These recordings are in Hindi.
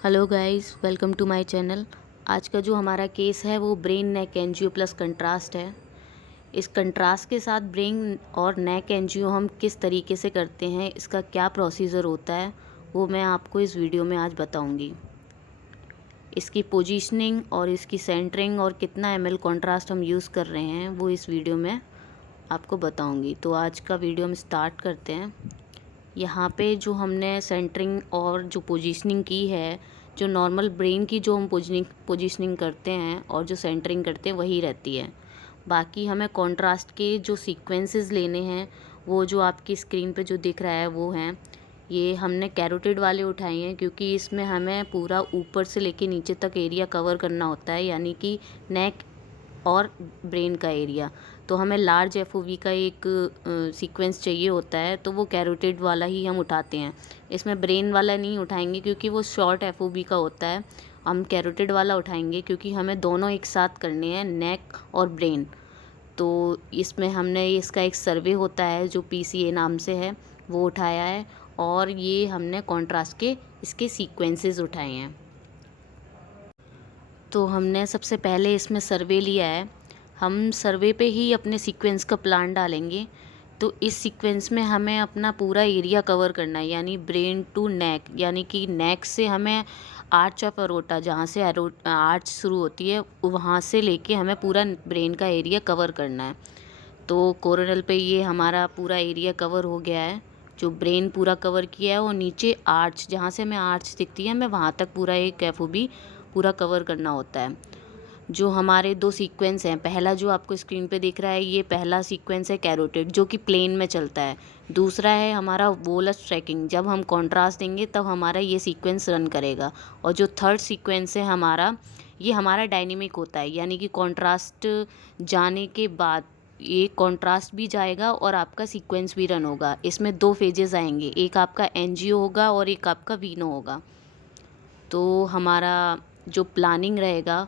Hello guys, welcome to my channel. आज का जो हमारा केस है वो brain neck angio plus contrast है। इस कंट्रास्ट के साथ ब्रेन और नेक एंजियो हम किस तरीके से करते हैं, इसका क्या प्रोसीजर होता है, वो मैं आपको इस वीडियो में आज बताऊंगी। इसकी पोजीशनिंग और इसकी सेंटरिंग और कितना ml कंट्रास्ट हम यूज़ कर रहे हैं वो इस वीडियो में आपको बताऊंगी। तो आज का वीडियो हम स्टार्ट करते हैं। यहाँ पे जो हमने सेंटरिंग और जो पोजीशनिंग की है, जो नॉर्मल ब्रेन की जो हम पोजीशनिंग करते हैं और जो सेंटरिंग करते हैं वही रहती है। बाकी हमें कॉन्ट्रास्ट के जो सीक्वेंसेस लेने हैं वो जो आपकी स्क्रीन पे जो दिख रहा है वो हैं। ये हमने कैरोटिड वाले उठाए हैं क्योंकि इसमें हमें पूरा ऊपर से लेके नीचे तक एरिया कवर करना होता है, यानी कि नेक और ब्रेन का एरिया। तो हमें लार्ज एफओवी का एक सीक्वेंस चाहिए होता है, तो वो कैरोटिड वाला ही हम उठाते हैं। इसमें ब्रेन वाला नहीं उठाएंगे क्योंकि वो शॉर्ट एफओवी का होता है। हम कैरोटिड वाला उठाएंगे क्योंकि हमें दोनों एक साथ करने हैं, नेक और ब्रेन। तो इसमें हमने इसका एक सर्वे होता है जो पीसीए नाम से है, वो उठाया है। और ये हमने कॉन्ट्रास्ट के इसके सीक्वेंसेस उठाए हैं। तो हमने सबसे पहले इसमें सर्वे लिया है। हम सर्वे पे ही अपने सीक्वेंस का प्लान डालेंगे। तो इस सीक्वेंस में हमें अपना पूरा एरिया कवर करना है, यानी ब्रेन टू नेक, यानी कि नेक से हमें आर्च ऑफ अरोटा, जहाँ से आर्च शुरू होती है वहाँ से लेके हमें पूरा ब्रेन का एरिया कवर करना है। तो कोरोनल पे ये हमारा पूरा एरिया कवर हो गया है। जो ब्रेन पूरा कवर किया है, और नीचे आर्च, जहाँ से हमें आर्च दिखती है, हमें वहाँ तक पूरा एक एफओबी पूरा कवर करना होता है। जो हमारे दो सीक्वेंस हैं, पहला जो आपको स्क्रीन पे दिख रहा है, ये पहला सीक्वेंस है कैरोटिड जो कि प्लेन में चलता है। दूसरा है हमारा वोलस ट्रैकिंग, जब हम कॉन्ट्रास्ट देंगे तब हमारा ये सीक्वेंस रन करेगा। और जो थर्ड सीक्वेंस है हमारा, ये हमारा डायनेमिक होता है, यानी कि कॉन्ट्रास्ट जाने के बाद ये कॉन्ट्रास्ट भी जाएगा और आपका सीक्वेंस भी रन होगा। इसमें दो फेजेस आएंगे, एक आपका एनजीओ होगा और एक आपका वीनो होगा। तो हमारा जो प्लानिंग रहेगा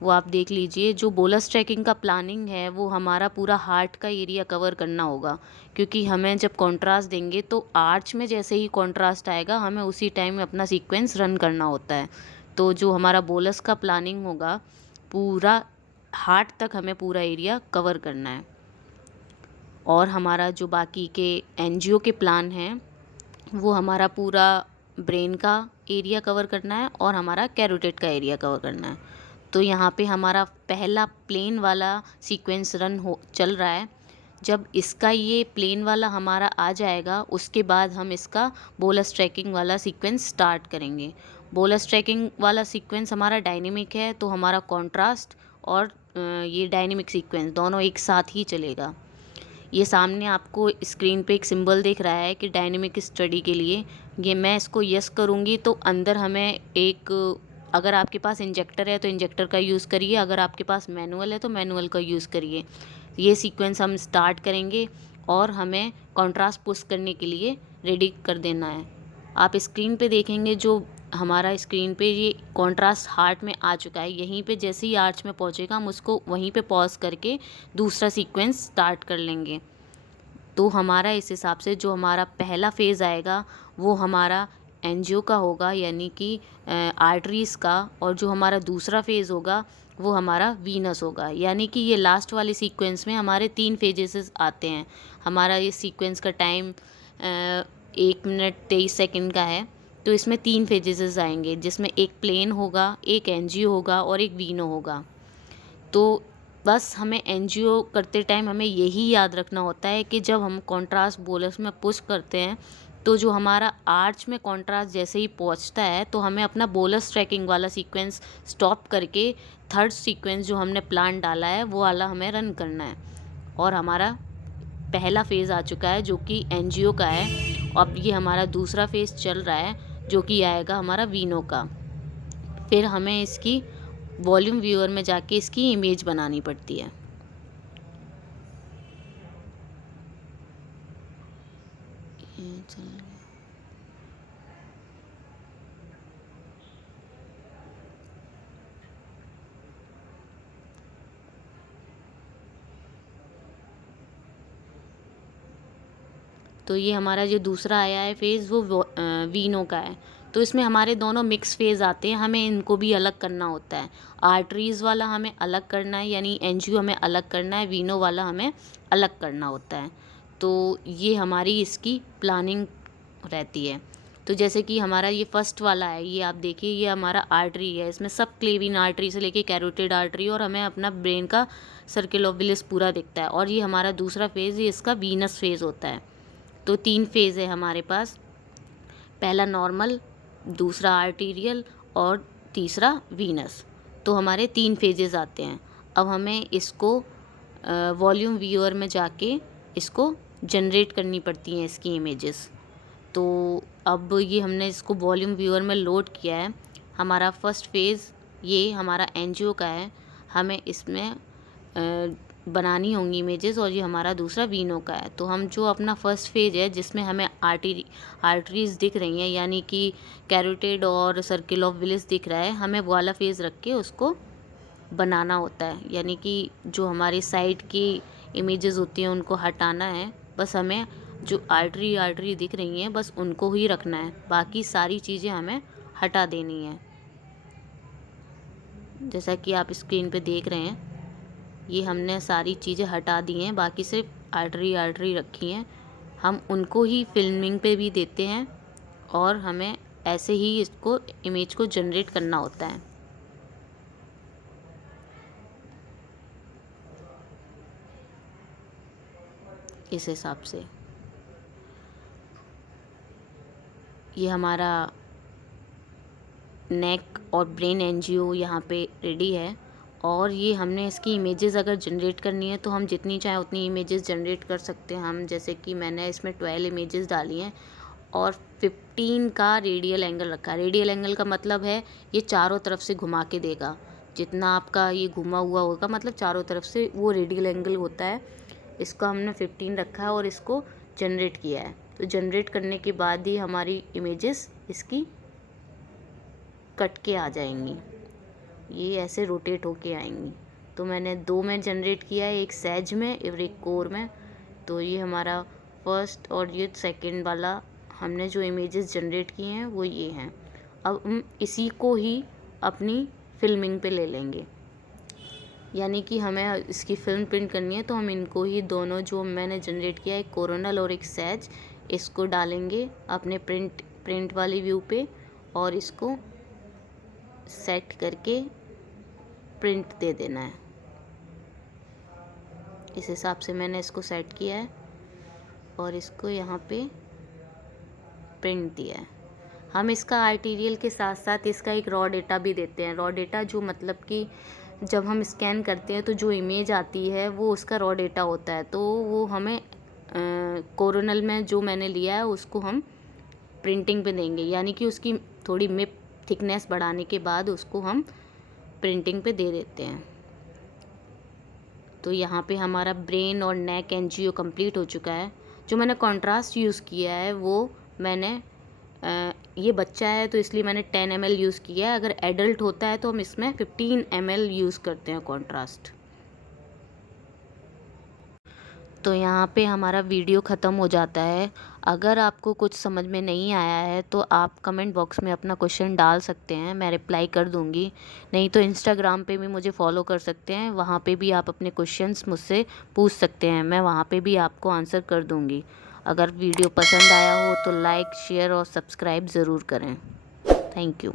वो आप देख लीजिए। जो बोलस ट्रैकिंग का प्लानिंग है वो हमारा पूरा हार्ट का एरिया कवर करना होगा, क्योंकि हमें जब कॉन्ट्रास्ट देंगे तो आर्च में जैसे ही कॉन्ट्रास्ट आएगा हमें उसी टाइम में अपना सीक्वेंस रन करना होता है। तो जो हमारा बोलस का प्लानिंग होगा, पूरा हार्ट तक हमें पूरा एरिया कवर करना है। और हमारा जो बाकी के एनजीओ के प्लान हैं वो हमारा पूरा ब्रेन का एरिया कवर करना है और हमारा कैरोटिड का एरिया कवर करना है। तो यहाँ पे हमारा पहला प्लेन वाला सीक्वेंस रन हो चल रहा है। जब इसका ये प्लेन वाला हमारा आ जाएगा उसके बाद हम इसका बोलस ट्रैकिंग वाला सीक्वेंस स्टार्ट करेंगे। बोलस ट्रैकिंग वाला सीक्वेंस हमारा डायनेमिक है, तो हमारा कॉन्ट्रास्ट और ये डायनेमिक सीक्वेंस दोनों एक साथ ही चलेगा। ये सामने आपको स्क्रीन पे एक सिंबल दिख रहा है कि डायनेमिक स्टडी के लिए, ये मैं इसको यस करूँगी तो अंदर हमें एक, अगर आपके पास इंजेक्टर है तो इंजेक्टर का यूज़ करिए, अगर आपके पास मैनुअल है तो मैनुअल का यूज़ करिए। ये सीक्वेंस हम स्टार्ट करेंगे और हमें कॉन्ट्रास्ट पुश करने के लिए रेडी कर देना है। आप स्क्रीन पे देखेंगे जो हमारा स्क्रीन पे ये कॉन्ट्रास्ट हार्ट में आ चुका है। यहीं पे जैसे ही आर्च में पहुंचेगा हम उसको वहीं पे पॉज करके दूसरा सीक्वेंस स्टार्ट कर लेंगे। तो हमारा इस हिसाब से जो हमारा पहला फेज़ आएगा वो हमारा एंजियो का होगा, यानी कि आर्टरीज़ का। और जो हमारा दूसरा फेज़ होगा वो हमारा वीनस होगा। यानी कि ये लास्ट वाले सीक्वेंस में हमारे 3 फेजेस आते हैं। हमारा ये सीक्वेंस का टाइम 1 मिनट 23 सेकंड का है। तो इसमें 3 फेजेस आएंगे, जिसमें एक प्लेन होगा, एक एंजियो होगा और एक वीनो होगा। तो बस हमें एनजीओ करते टाइम हमें यही याद रखना होता है कि जब हम कॉन्ट्रास्ट बोलस में पुश करते हैं तो जो हमारा आर्च में कॉन्ट्रास्ट जैसे ही पहुंचता है तो हमें अपना बोलस ट्रैकिंग वाला सीक्वेंस स्टॉप करके थर्ड सीक्वेंस जो हमने प्लान डाला है वो वाला हमें रन करना है। और हमारा पहला फेज़ आ चुका है जो कि एनजीओ का है। अब ये हमारा दूसरा फेज़ चल रहा है जो कि आएगा हमारा वीनो का। फिर हमें इसकी वॉल्यूम व्यूअर में जाके इसकी इमेज बनानी पड़ती है। ये चल गया। तो ये हमारा जो दूसरा आया है फेज़ वो वीनो का है। तो इसमें हमारे दोनों मिक्स फेज़ आते हैं, हमें इनको भी अलग करना होता है। आर्टरीज़ वाला हमें अलग करना है, यानी एंजियो हमें अलग करना है, वीनो वाला हमें अलग करना होता है। तो ये हमारी इसकी प्लानिंग रहती है। तो जैसे कि हमारा ये फर्स्ट वाला है, ये आप देखिए, ये हमारा आर्टरी है, इसमें सब क्लेविन आर्टरी से लेके कैरोटिड आर्टरी, और हमें अपना ब्रेन का सर्किल ऑफ विलिस पूरा दिखता है। और ये हमारा दूसरा फेज़, ये इसका वीनस फेज़ होता है। तो 3 फेज़ है हमारे पास, पहला नॉर्मल, दूसरा आर्टीरियल और तीसरा वीनस। तो हमारे 3 फेजेस आते हैं। अब हमें इसको वॉल्यूम व्यूअर में जाके इसको जनरेट करनी पड़ती हैं इसकी इमेजेस। तो अब ये हमने इसको वॉल्यूम व्यूअर में लोड किया है। हमारा फर्स्ट फेज़ ये हमारा एनजीओ का है, हमें इसमें बनानी होंगी इमेजेस, और ये हमारा दूसरा वीनो का है। तो हम जो अपना फर्स्ट फेज है जिसमें हमें आर्टरीज दिख रही हैं, यानी कि कैरोटिड और सर्किल ऑफ विलिस दिख रहा है, हमें वो वाला फेज़ रख के उसको बनाना होता है। यानी कि जो हमारी साइड की इमेजेस होती हैं उनको हटाना है, बस हमें जो आर्टरी दिख रही हैं बस उनको ही रखना है, बाकी सारी चीज़ें हमें हटा देनी है। जैसा कि आप स्क्रीन पे देख रहे हैं, ये हमने सारी चीज़ें हटा दी हैं, बाकी सिर्फ आर्टरी रखी हैं। हम उनको ही फिल्मिंग पे भी देते हैं, और हमें ऐसे ही इसको इमेज को जनरेट करना होता है। इस हिसाब से ये हमारा नेक और ब्रेन एनजीओ यहाँ पे रेडी है। और ये हमने इसकी इमेजेस अगर जनरेट करनी है तो हम जितनी चाहे उतनी इमेजेस जनरेट कर सकते हैं हम। जैसे कि मैंने इसमें 12 इमेजेस डाली हैं, और 15 का रेडियल एंगल रखा है। रेडियल एंगल का मतलब है ये चारों तरफ से घुमा के देगा, जितना आपका ये घुमा हुआ होगा मतलब चारों तरफ से वो रेडियल एंगल होता है। इसका हमने 15 रखा है और इसको जनरेट किया है। तो जनरेट करने के बाद ही हमारी इमेजेस इसकी कट के आ जाएंगी, ये ऐसे रोटेट होके आएंगी। तो मैंने 2 में जनरेट किया है, एक सैज में और एक कोर में। तो ये हमारा फर्स्ट और ये सेकंड वाला हमने जो इमेजेस जनरेट किए हैं वो ये हैं। अब हम इसी को ही अपनी फिल्मिंग पे ले लेंगे, यानी कि हमें इसकी फ़िल्म प्रिंट करनी है तो हम इनको ही दोनों जो मैंने जनरेट किया है, एक कोरोनल और एक सैज, इसको डालेंगे अपने प्रिंट वाली व्यू पे, और इसको सेट करके प्रिंट दे देना है। इस हिसाब से मैंने इसको सेट किया है और इसको यहाँ पे प्रिंट दिया है। हम इसका आर्टीरियल के साथ साथ इसका एक रॉ डेटा भी देते हैं। रॉ डेटा जो मतलब कि जब हम स्कैन करते हैं तो जो इमेज आती है वो उसका रॉ डेटा होता है। तो वो हमें कोरोनल में जो मैंने लिया है उसको हम प्रिंटिंग पे देंगे, यानी कि उसकी थोड़ी मिप थिकनेस बढ़ाने के बाद उसको हम प्रिंटिंग पे दे देते हैं। तो यहाँ पे हमारा ब्रेन और नेक एनजीओ कंप्लीट हो चुका है। जो मैंने कॉन्ट्रास्ट यूज़ किया है वो मैंने ये बच्चा है तो इसलिए मैंने 10 ml यूज़ किया है। अगर एडल्ट होता है तो हम इसमें 15 ml यूज़ करते हैं कॉन्ट्रास्ट। तो यहाँ पे हमारा वीडियो ख़त्म हो जाता है। अगर आपको कुछ समझ में नहीं आया है तो आप कमेंट बॉक्स में अपना क्वेश्चन डाल सकते हैं, मैं रिप्लाई कर दूँगी। नहीं तो इंस्टाग्राम पे भी मुझे फॉलो कर सकते हैं, वहाँ पे भी आप अपने क्वेश्चंस मुझसे पूछ सकते हैं, मैं वहाँ पे भी आपको आंसर कर दूँगी। अगर वीडियो पसंद आया हो तो लाइक, शेयर और सब्सक्राइब ज़रूर करें। Thank you.